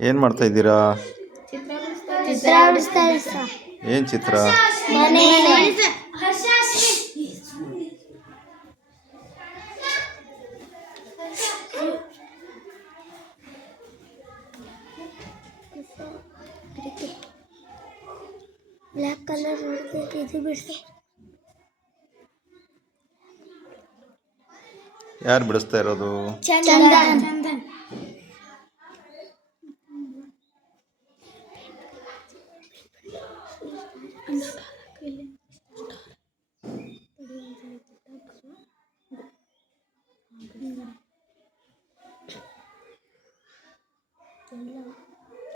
ಏನು ಮಾಡ್ತಾ ಇದ್ದೀರಾ? ಚಿತ್ರ ಬಿಡಿಸ್ತಾ ಇದ್ದೀವಿ ಸರ್. ಏನು ಚಿತ್ರ? ಮನೆ. ಬ್ಲ್ಯಾಕ್ ಕಲರ್ ನೋಡ್ಬೇಕು, ಇದು ಬಿಡಿಸಿ. ಯಾರು ಬಿಡಿಸ್ತಾ ಇರೋದು? ಚಂದನ್.